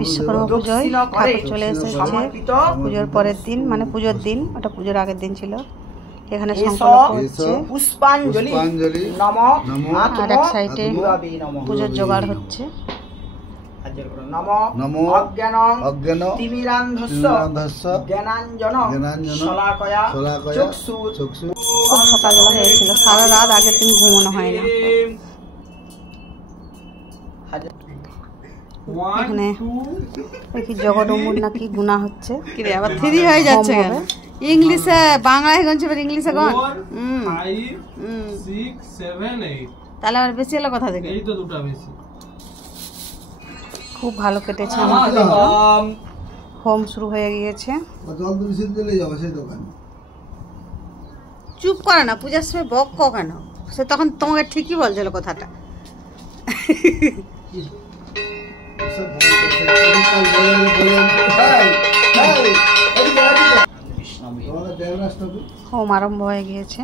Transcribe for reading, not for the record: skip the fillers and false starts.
বিশ্বকর্মা পুজোয় ঠাকুর চলে এসেছে পুজোর পরের দিন, মানে পুজোর দিন, ওটা পুজোর আগের দিন ছিল। এখানে সংকল্প হচ্ছে, পুষ্পাঞ্জলি আর এক সাইডে পুজোর জোগাড় হচ্ছে। সকালবেলা হয়েছিল, সারা রাত আগের দিন ঘুমানো হয় না। এখানে কি জগডমুর নাকি গুণা হচ্ছে, কি রে আবার থ্রি হয়ে যাচ্ছে কেন? ইংলিশে বাংলায় গনছে, ইংলিশে গন। তাহলে আবার বেশি হলো কথা থেকে, এই তো দুটো বেশি। খুব ভালো কেটেছে আমাদের। হোম শুরু হয়ে গিয়েছে। চুপ করে না, পূজার সময় বক কেন? সে তখন তোমাকে ঠিকই বলছিল কথাটা। হোম আরম্ভ হয়ে গিয়েছে।